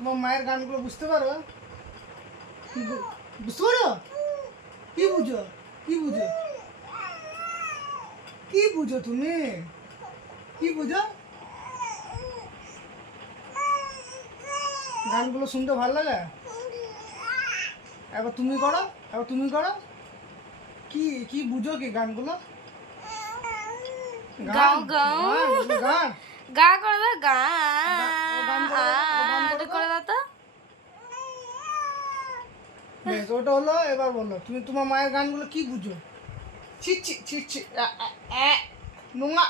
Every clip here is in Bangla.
তোমার মায়ের গানগুলো বুঝতে পারো? বুঝতে পারো? কি বুঝো? কি বুঝো? কি বুঝো তুমি? কি বুঝো? গানগুলো শুনতে ভালো লাগে? এবার তুমি করো, এবার তুমি করো। কি কি বুঝো কি গানগুলো? গাও গাও গান গা করে দাও গা গান করে দাও, গান করে দাও। করে দাও তো। বেশ, ওটা হলো। এবার বলো তুমি তোমার মায়ের গানগুলো কি বুঝো? ছি ছি ছি ছি নোংরা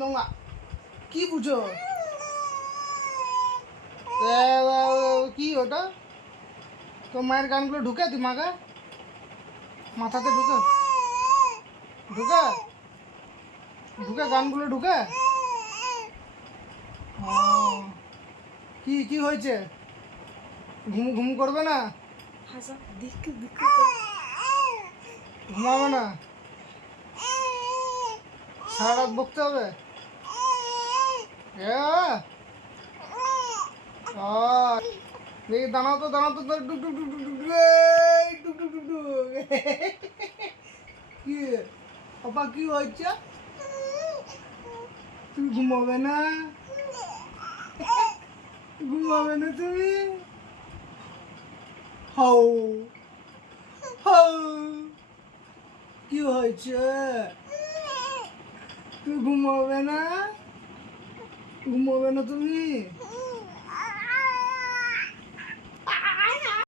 নোংরা কি বুঝো? কি ওটা? তোর মায়ের গানগুলো ঢুকে দিমাগে, মাথাতে ঢুকে ঢুকে ঢুকে গানগুলো ঢুকে? ও, কি কি হয়েছে? ঘুম ঘুম করবে না? হাসা দিক দিক ঘুমাবে না? সারা রাত বকতে হবে? এ, ও, দেখি দাঁড়াও তো, দাঁড়াও তো, ডুক ডুক ডুক ডুক ডুক ডুক, এই, ডুক ডুক ডুক ডুক। কি পাপা কি হয়েছে? তুমি ঘুমাবে না? ঘুমাবে না তুমি? হাউ হাউ, কি হয়েছে? তুমি ঘুমাবে না? ঘুমাবে না তুমি?